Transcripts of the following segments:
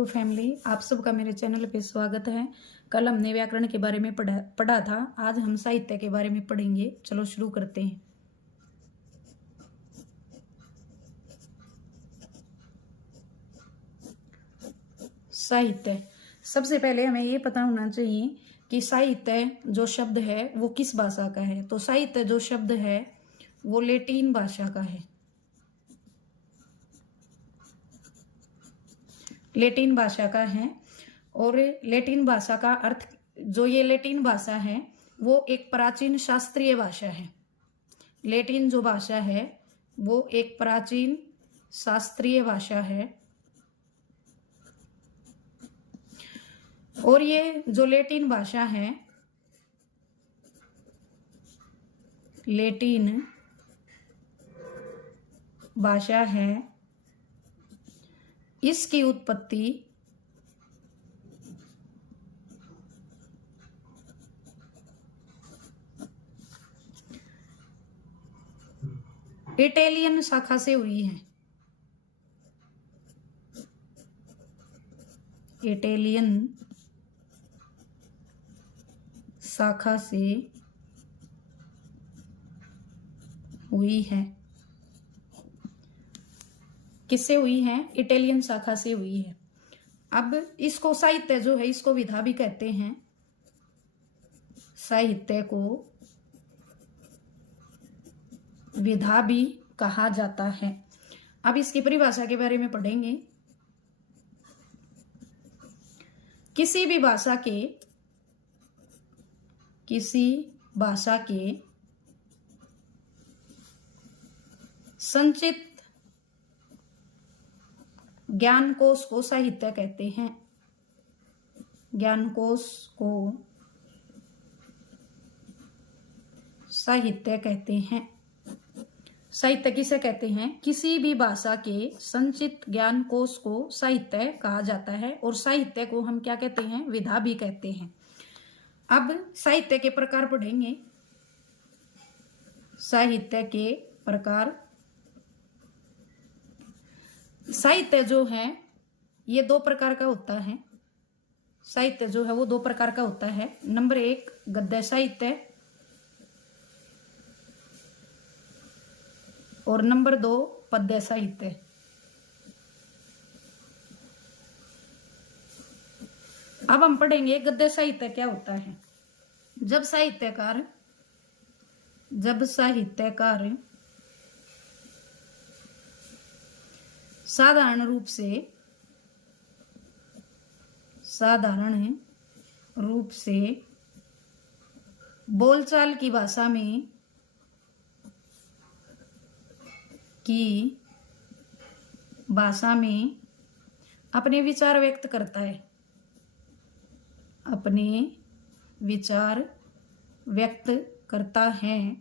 To family, आप सबका मेरे चैनल पे स्वागत है। कल हमने व्याकरण के बारे में पढ़ा था। आज हम साहित्य के बारे में पढ़ेंगे। चलो शुरू करते हैं। साहित्य, सबसे पहले हमें ये पता होना चाहिए कि साहित्य जो शब्द है वो किस भाषा का है। तो साहित्य जो शब्द है वो लैटिन भाषा का है। लैटिन भाषा का है और लैटिन भाषा का अर्थ, जो ये लैटिन भाषा है वो एक प्राचीन शास्त्रीय भाषा है। लैटिन जो भाषा है वो एक प्राचीन शास्त्रीय भाषा है। और ये जो लैटिन भाषा है, लैटिन भाषा है, इसकी उत्पत्ति इटालियन शाखा से हुई है। इटालियन शाखा से हुई है। किससे हुई है? इटालियन शाखा से हुई है। अब इसको साहित्य जो है इसको विधा भी कहते हैं। साहित्य को विधा भी कहा जाता है। अब इसकी परिभाषा के बारे में पढ़ेंगे। किसी भाषा के संचित ज्ञान कोश को साहित्य कहते हैं। ज्ञान कोश को साहित्य कहते हैं। साहित्य किसे कहते हैं? किसी भी भाषा के संचित ज्ञान कोश को साहित्य कहा जाता है। और साहित्य को हम क्या कहते हैं? विधा भी कहते हैं। अब साहित्य के प्रकार पढ़ेंगे। साहित्य के प्रकार, साहित्य जो है ये दो प्रकार का होता है। साहित्य जो है वो दो प्रकार का होता है। नंबर 1 गद्य साहित्य और नंबर 2 पद्य साहित्य। अब हम पढ़ेंगे गद्य साहित्य क्या होता है। जब साहित्यकार साधारण रूप से बोलचाल की भाषा में अपने विचार व्यक्त करता है। अपने विचार व्यक्त करता है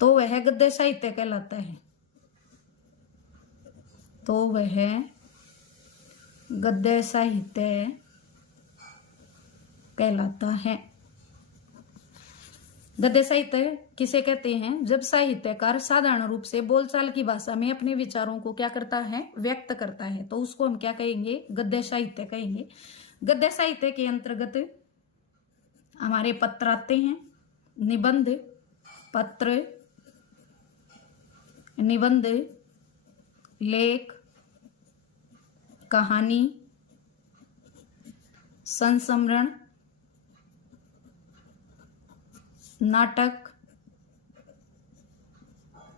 तो वह गद्य साहित्य कहलाता है। तो वह गद्य साहित्य कहलाता है। गद्य साहित्य किसे कहते हैं? जब साहित्यकार साधारण रूप से बोलचाल की भाषा में अपने विचारों को क्या करता है? व्यक्त करता है। तो उसको हम क्या कहेंगे? गद्य साहित्य कहेंगे। गद्य साहित्य के अंतर्गत हमारे पत्र आते हैं। निबंध, पत्र, निबंध, लेख, कहानी, संस्मरण, नाटक,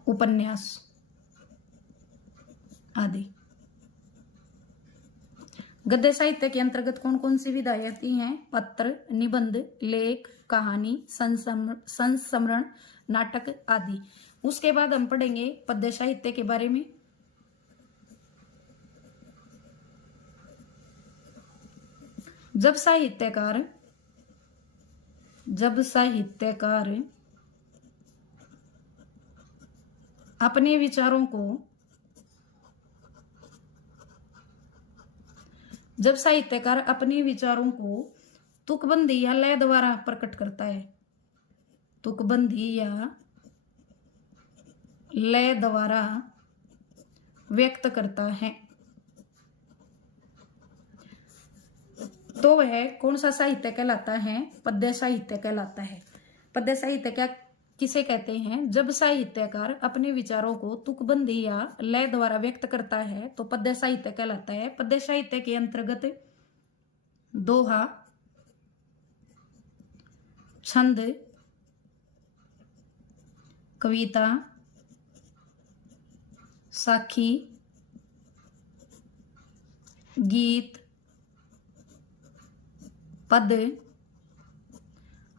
उपन्यास आदि। गद्य साहित्य के अंतर्गत कौन कौन सी विधाएं आती हैं? पत्र, निबंध, लेख, कहानी, संस्मरण, नाटक आदि। उसके बाद हम पढ़ेंगे पद्य साहित्य के बारे में। जब साहित्यकार अपने विचारों को तुकबंदी या लय द्वारा प्रकट करता है। तुकबंदी या लय द्वारा व्यक्त करता है। तो वह कौन सा साहित्य कहलाता है? पद्य साहित्य कहलाता है। पद्य साहित्य क्या किसे कहते हैं? जब साहित्यकार अपने विचारों को तुकबंदी या लय द्वारा व्यक्त करता है तो पद्य साहित्य कहलाता है। पद्य साहित्य के अंतर्गत दोहा, छंद, कविता, साखी, गीत, पद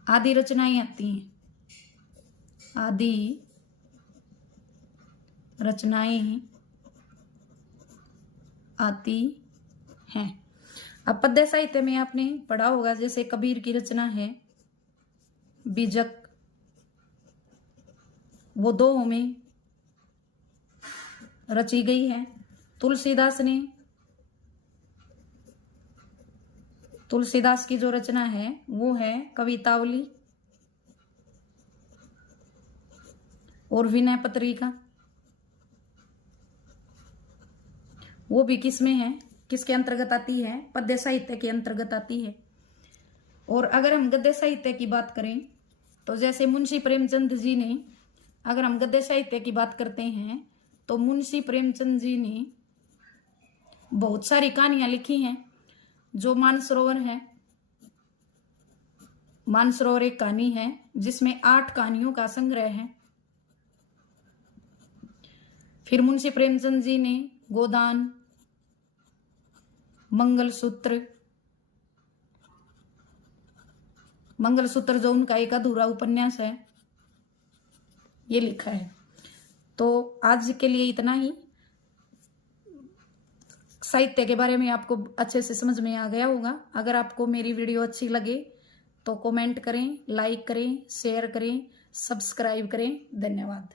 आदि रचनाएं आती हैं। आदि रचनाएं आती हैं। अब पद्य साहित्य में आपने पढ़ा होगा, जैसे कबीर की रचना है बीजक, वो दोहों में रची गई है। तुलसीदास की जो रचना है वो है कवितावली और विनय पत्रिका। वो भी किसमें है, किसके अंतर्गत आती है? पद्य साहित्य के अंतर्गत आती है। और अगर हम गद्य साहित्य की बात करें तो जैसे मुंशी प्रेमचंद जी ने, अगर हम गद्य साहित्य की बात करते हैं तो मुंशी प्रेमचंद जी ने बहुत सारी कहानियां लिखी हैं। जो मानसरोवर है, मानसरोवर एक कहानी है जिसमें 8 कहानियों का संग्रह है। फिर मुंशी प्रेमचंद जी ने गोदान, मंगलसूत्र जो उनका एक अधूरा उपन्यास है, ये लिखा है। तो आज के लिए इतना ही। साहित्य के बारे में आपको अच्छे से समझ में आ गया होगा। अगर आपको मेरी वीडियो अच्छी लगे तो कमेंट करें, लाइक करें, शेयर करें, सब्सक्राइब करें। धन्यवाद।